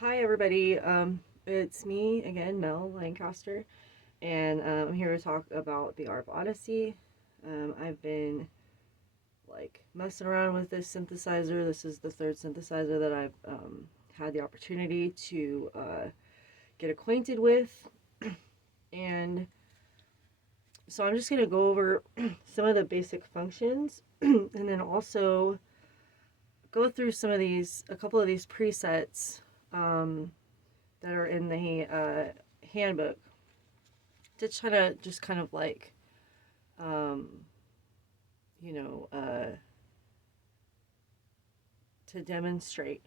Hi everybody, it's me again, Mel Lancaster, and I'm here to talk about the Arp Odyssey. I've been messing around with this synthesizer. This is the third synthesizer that I've had the opportunity to get acquainted with, and so I'm just gonna go over some of the basic functions, and then also go through a couple of these presets. That are in the handbook to try to just kind of um, you know, to demonstrate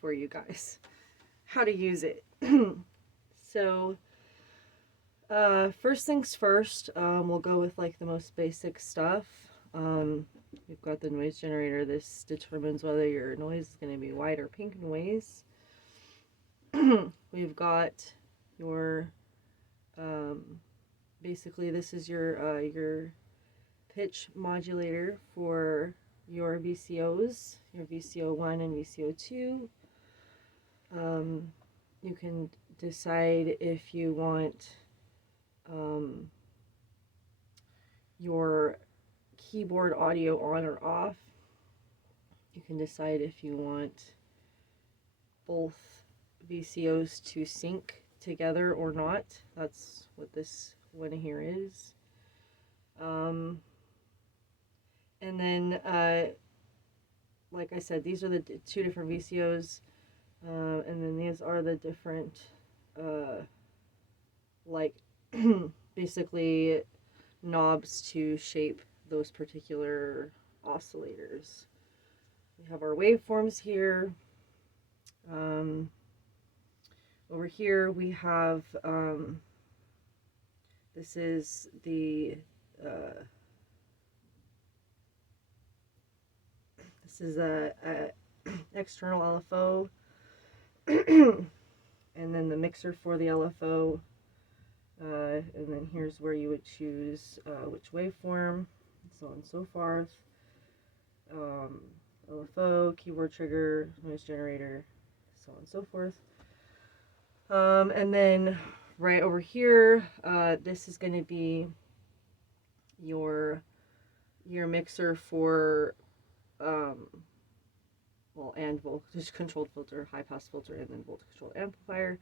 for you guys how to use it. So, first things first, we'll go with the most basic stuff. We've got the noise generator. This determines whether your noise is going to be white or pink noise. We've got your basically this is your pitch modulator for your VCOs, your VCO1 and VCO2. You can decide if you want your keyboard audio on or off. You can decide if you want both VCOs to sync together or not. That's what this one here is. And then, like I said, these are the two different VCOs. And then these are the different, like, basically knobs to shape those particular oscillators. We have our waveforms here. Over here we have, this is the, this is a external LFO, and then the mixer for the LFO, and then here's where you would choose which waveform, so on and so forth. LFO, keyboard trigger, noise generator, so on and so forth. And then right over here, this is going to be your mixer for and voltage controlled filter, high pass filter, and then voltage controlled amplifier.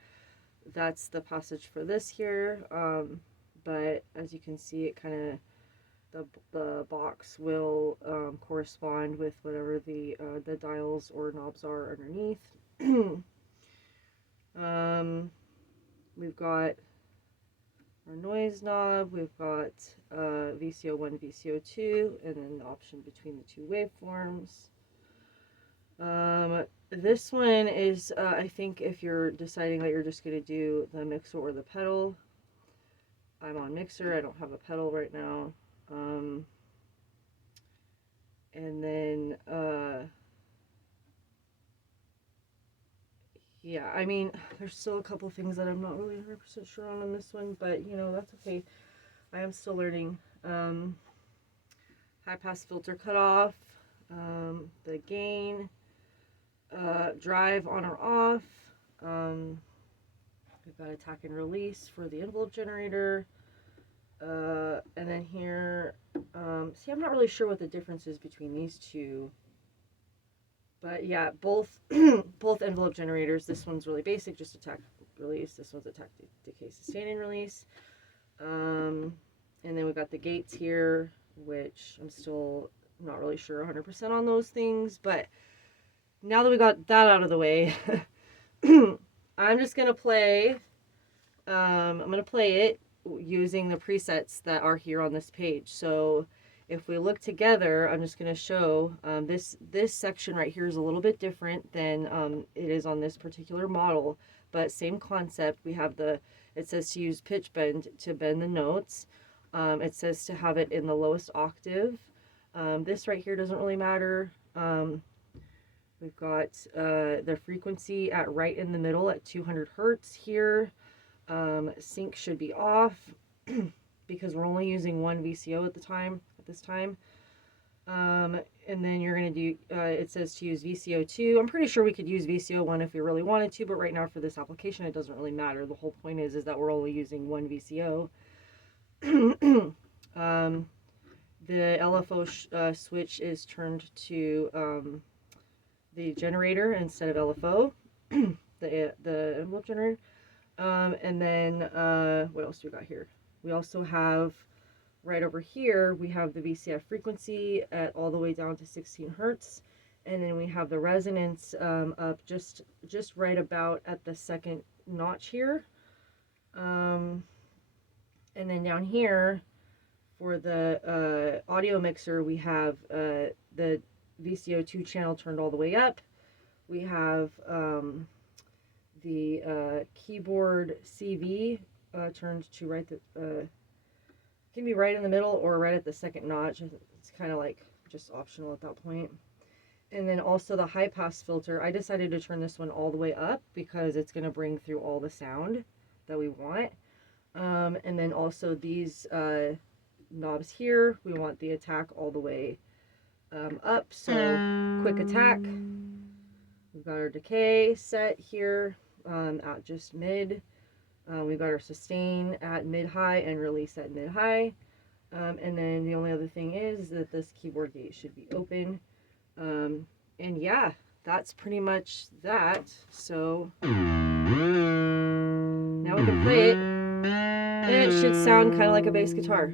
That's the passage for this here. But as you can see, it kind of the box will correspond with whatever the dials or knobs are underneath. We've got our noise knob, we've got VCO1, VCO2, and then the option between the two waveforms. This one is, I think if you're deciding that you're just going to do the mixer or the pedal. I'm on mixer, I don't have a pedal right now. And then, yeah, I mean, there's still a couple things that I'm not really 100% sure on this one, but, that's okay. I am still learning. High pass filter cutoff, the gain, drive on or off. We've got attack and release for the envelope generator. And then here, see, I'm not really sure what the difference is between these two. But yeah, both both envelope generators. This one's really basic, just attack release. This one's attack decay sustain and release. And then we've got the gates here, which I'm still not really sure 100% on those things. But now that we got that out of the way, I'm just gonna play. I'm gonna play it using the presets that are here on this page. So if we look together, I'm just going to show this section right here is a little bit different than it is on this particular model, but same concept. We have it says to use pitch bend to bend the notes. It says to have it in the lowest octave. This right here doesn't really matter. We've got the frequency at right in the middle at 200 hertz here. Sync should be off because we're only using one VCO at this time. And then you're going to do, it says to use VCO2. I'm pretty sure we could use VCO1 if we really wanted to, but right now for this application, it doesn't really matter. The whole point is that we're only using one VCO. The LFO switch is turned to the generator instead of LFO, the envelope generator. And then what else do we got here? We also have right over here, we have the VCF frequency at all the way down to 16 hertz. And then we have the resonance up just right about at the second notch here. And then down here, for the audio mixer, we have the VCO2 channel turned all the way up. We have the keyboard CV turned to right can be right in the middle or right at the second notch. It's kind of like just optional at that point. And then also the high pass filter. I decided to turn this one all the way up because it's going to bring through all the sound that we want. And then also these knobs here, we want the attack all the way up. So quick attack. We've got our decay set here at just mid. We've got our sustain at mid-high and release at mid-high. And then the only other thing is that this keyboard gate should be open. And yeah, that's pretty much that. So now we can play it, and it should sound kind of like a bass guitar.